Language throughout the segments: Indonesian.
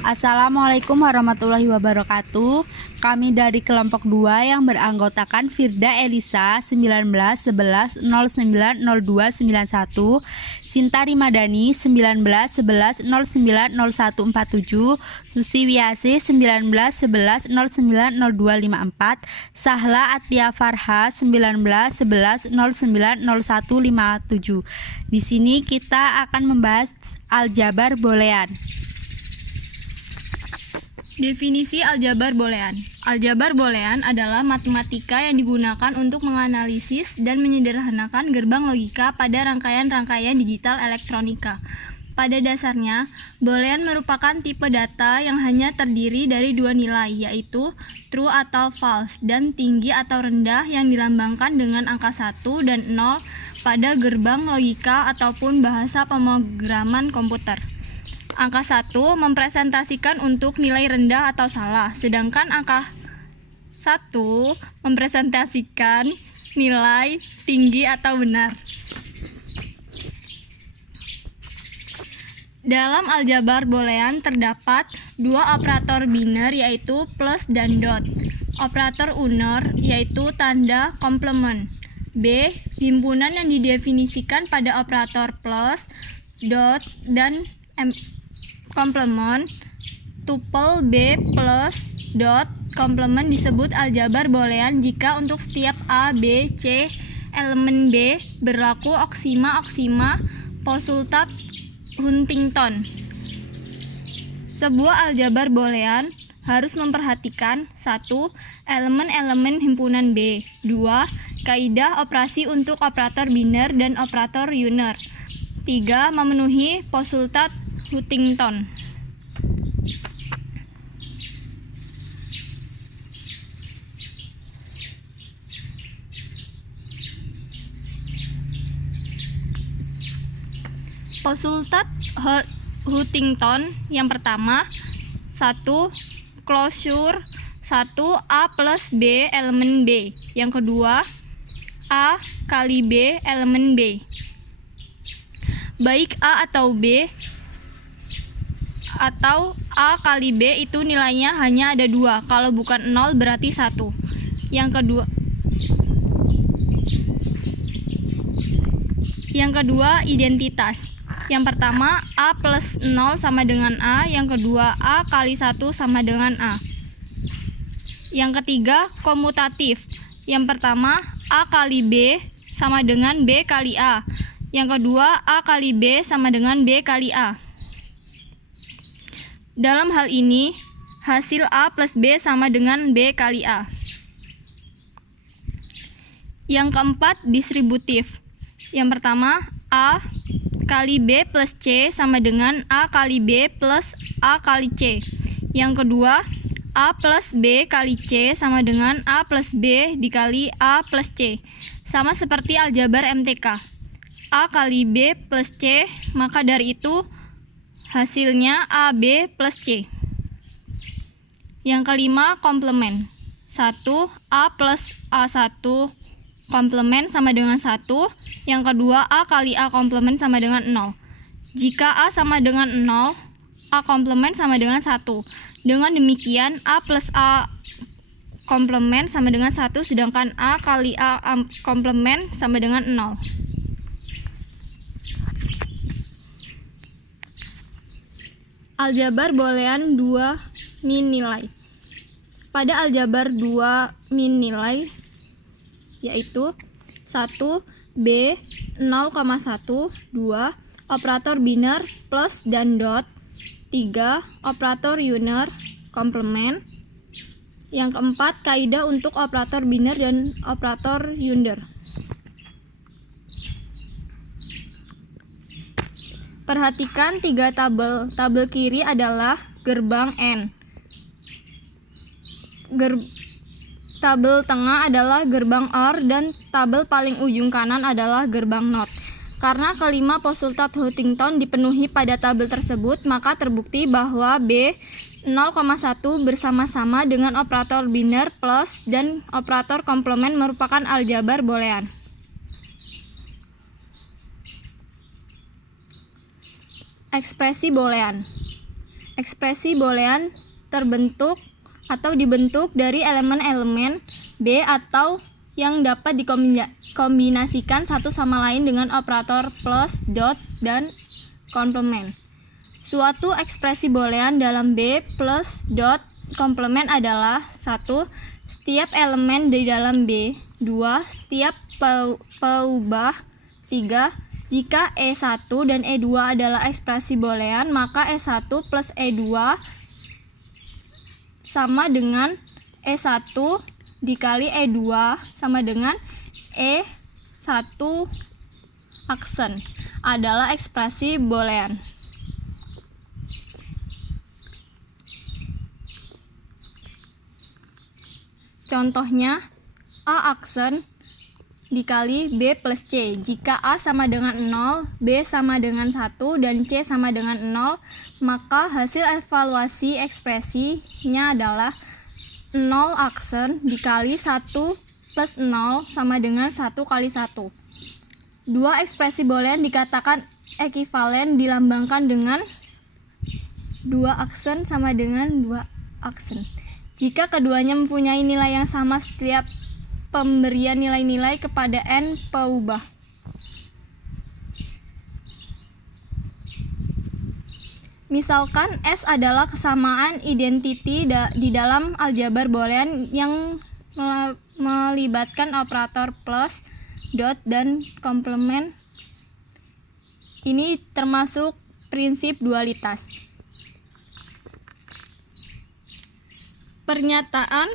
Assalamualaikum warahmatullahi wabarakatuh. Kami dari kelompok 2 yang beranggotakan Firda Elisa 19 11 09 02 91, Sintari Madani 19 11 09 01 47, Susi Wiasi 19 11 09 02 54, Sahla Atia Farha 19 11 09 01 57. Di sini kita akan membahas aljabar boolean. Definisi aljabar boolean. Aljabar boolean adalah matematika yang digunakan untuk menganalisis dan menyederhanakan gerbang logika pada rangkaian-rangkaian digital elektronika. Pada dasarnya, boolean merupakan tipe data yang hanya terdiri dari dua nilai, yaitu true atau false, dan tinggi atau rendah yang dilambangkan dengan angka 1 dan 0 pada gerbang logika ataupun bahasa pemrograman komputer. Angka 1 mempresentasikan untuk nilai rendah atau salah, sedangkan angka 1 mempresentasikan nilai tinggi atau benar. Dalam aljabar boolean terdapat dua operator biner, yaitu plus dan dot. Operator unor yaitu tanda komplement. B. Himpunan yang didefinisikan pada operator plus, dot, dan komplement. Tuple B plus dot komplement disebut aljabar boolean jika untuk setiap A, B, C elemen B berlaku oksima postulat Huntington. Sebuah aljabar boolean harus memperhatikan 1. Elemen-elemen himpunan B. 2. Kaidah operasi untuk operator biner dan operator unor. 3. Memenuhi postulat Huntington. Postulat Huntington yang pertama, 1. Closure 1 A plus B elemen B. Yang kedua, A kali B elemen B. Baik A atau B atau A kali B itu nilainya hanya ada 2. Kalau bukan 0 berarti 1. Yang kedua, identitas. Yang pertama, A plus 0 sama dengan A. Yang kedua, A kali 1 sama dengan A. Yang ketiga, komutatif. Yang pertama, A kali B sama dengan B kali A. Yang kedua, A kali B sama dengan B kali A. Dalam hal ini, hasil A plus B sama dengan B kali A. Yang keempat, distributif. Yang pertama, A kali B plus C sama dengan A kali B plus A kali C. Yang kedua, A plus B kali C sama dengan A plus B dikali A plus C. Sama seperti aljabar MTK. A kali B plus C, maka dari itu hasilnya AB plus C. Yang kelima, komplement. 1. A plus A1 komplement sama dengan 1. Yang kedua, A kali A komplement sama dengan 0. Jika A sama dengan 0, A komplement sama dengan 1. Dengan demikian, A plus A komplement sama dengan 1, sedangkan A kali A komplement sama dengan 0. Aljabar boolean 2 min nilai. Pada aljabar 2 min nilai yaitu 1 B 0,1, 2 operator biner plus dan dot, 3 operator unor komplement. Yang keempat, kaidah untuk operator biner dan operator unor. Perhatikan 3 tabel. Tabel kiri adalah gerbang N. Tabel tengah adalah gerbang OR dan tabel paling ujung kanan adalah gerbang NOT. Karena kelima postulat Huntington dipenuhi pada tabel tersebut, maka terbukti bahwa B 0,1 bersama-sama dengan operator biner plus dan operator komplement merupakan aljabar boolean. Ekspresi boolean. ekspresi boolean terbentuk atau dibentuk dari elemen-elemen B atau yang dapat dikombinasikan satu sama lain dengan operator plus, dot, dan komplement. Suatu ekspresi boolean dalam B plus, dot, komplement adalah 1. Setiap elemen di dalam B. 2. Setiap peubah. 3. Jika E1 dan E2 adalah ekspresi boolean, maka E1 plus E2 sama dengan E1 dikali E2 sama dengan E1 aksen adalah ekspresi boolean. Contohnya, A aksen dikali B plus C. Jika A sama dengan 0, B sama dengan 1, dan C sama dengan 0, maka hasil evaluasi ekspresinya adalah 0 aksen dikali 1 plus 0 sama dengan 1 kali 1. Dua ekspresi boolean dikatakan ekivalen dilambangkan dengan 2 aksen sama dengan 2 aksen. Jika keduanya mempunyai nilai yang sama setiap pemberian nilai-nilai kepada n peubah. Misalkan S adalah kesamaan identiti di dalam aljabar boolean yang melibatkan operator plus, dot, dan komplement. Ini termasuk prinsip dualitas. Pernyataan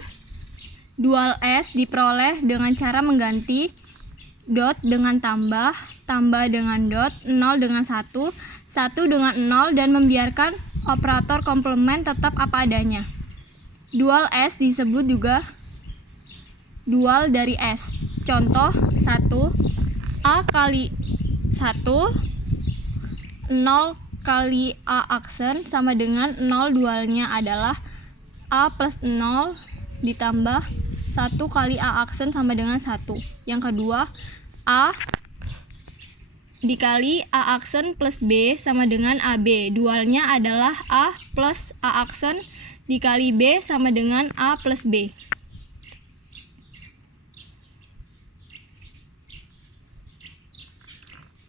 dual S diperoleh dengan cara mengganti dot dengan tambah, tambah dengan dot, 0 dengan 1, 1 dengan 0, dan membiarkan operator komplement tetap apa adanya. Dual S disebut juga dual dari S. Contoh 1, A kali 1, 0 kali A aksen sama dengan 0 dualnya adalah A plus 0 ditambah 1 kali A aksen sama dengan 1. Yang kedua, A dikali A aksen plus B sama dengan AB. Dualnya adalah A plus A aksen dikali B sama dengan A plus B.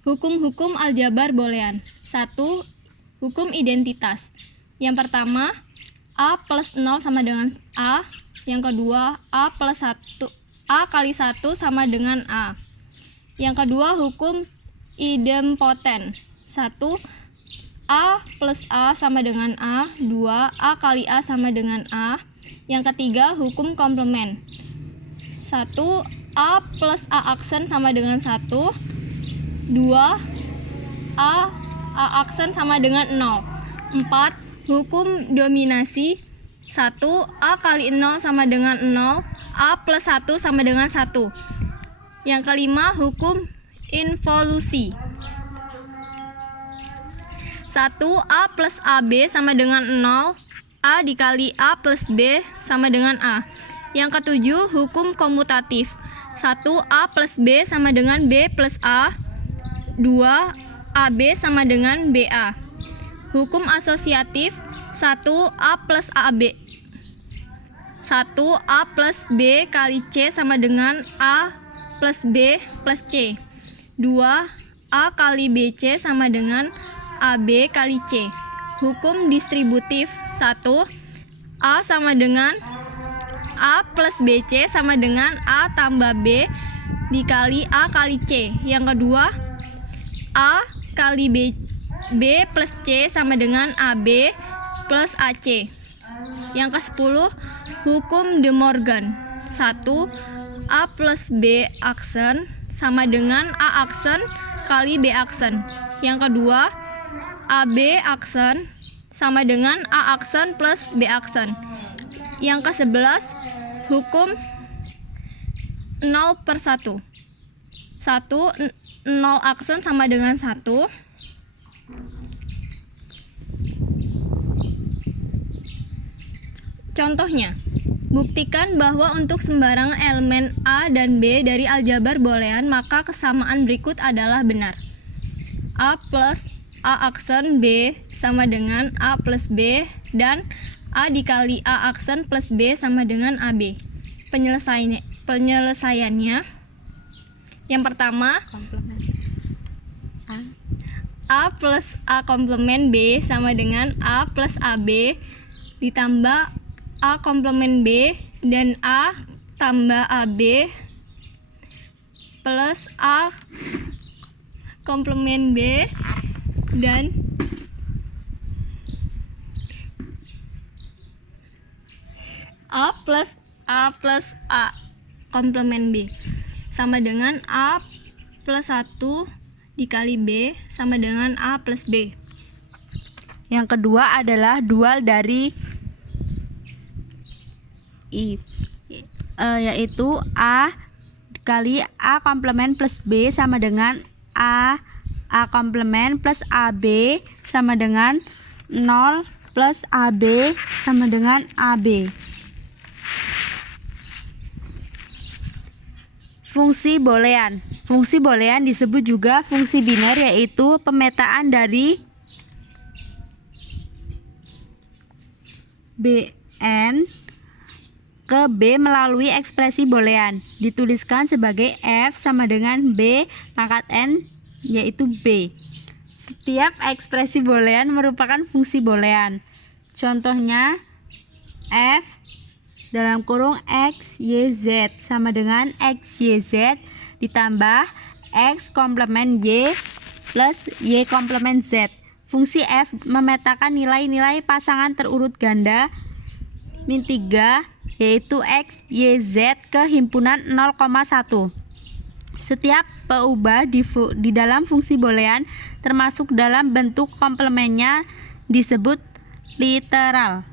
Hukum-hukum aljabar boolean. 1. Hukum identitas. Yang pertama, A plus 0 sama dengan A. Yang kedua, A plus 1, A kali 1 sama dengan A. Yang kedua, hukum idempoten. 1. A plus A sama dengan A. 2. A kali A sama dengan A. Yang ketiga, hukum komplement. 1. A plus A aksen sama dengan 1. 2. A aksen sama dengan 0. 4. Hukum dominasi. 1. A kali 0 sama dengan 0. A plus 1 sama dengan 1. Yang kelima, hukum involusi. 1. A plus AB sama dengan 0. A dikali A plus B sama dengan A. Yang ketujuh, hukum komutatif. 1. A plus B sama dengan B plus A. 2. AB sama dengan BA. Hukum asosiatif. 1. A plus AB. 1. A plus B kali C sama dengan A plus B plus C. 2. A kali BC sama dengan AB kali C. Hukum distributif. 1. A sama dengan A plus BC sama dengan A tambah B dikali A kali C. Yang kedua, A kali B plus C sama dengan AB plus AC. Yang ke-10, hukum De Morgan. 1. A plus B aksen sama dengan A aksen kali B aksen. Yang kedua, AB aksen sama dengan A aksen plus B aksen. Yang ke-11, hukum 0 per 1. 1. 0 aksen sama dengan 1. Contohnya, buktikan bahwa untuk sembarang elemen A dan B dari aljabar boolean, maka kesamaan berikut adalah benar. A plus A aksen B sama dengan A plus B, dan A dikali A aksen plus B sama dengan AB. Penyelesaiannya, yang pertama, A plus A komplement B sama dengan A plus AB ditambah A komplement B dan A tambah AB plus A komplement B dan A plus A komplement B sama dengan A plus 1 dikali B sama dengan A plus B. Yang kedua adalah dual dari I, yaitu A dikali A komplement plus B sama dengan A komplement plus AB sama dengan 0 plus AB sama dengan AB. Fungsi boolean. Fungsi boolean disebut juga fungsi biner, yaitu pemetaan dari Bn ke B melalui ekspresi boolean. Dituliskan sebagai F sama dengan B pangkat N, yaitu B. Setiap ekspresi boolean merupakan fungsi boolean. Contohnya F dalam kurung X, Y, Z sama dengan X, Y, Z ditambah X komplement Y plus Y komplement Z. Fungsi F memetakan nilai-nilai pasangan terurut ganda min 3, yaitu X, Y, Z ke himpunan 0,1. Setiap peubah di dalam fungsi boolean termasuk dalam bentuk komplemennya disebut literal.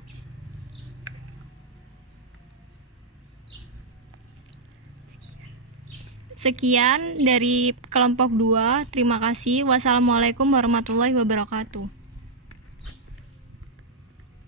Sekian dari kelompok 2. Terima kasih. Wassalamualaikum warahmatullahi wabarakatuh.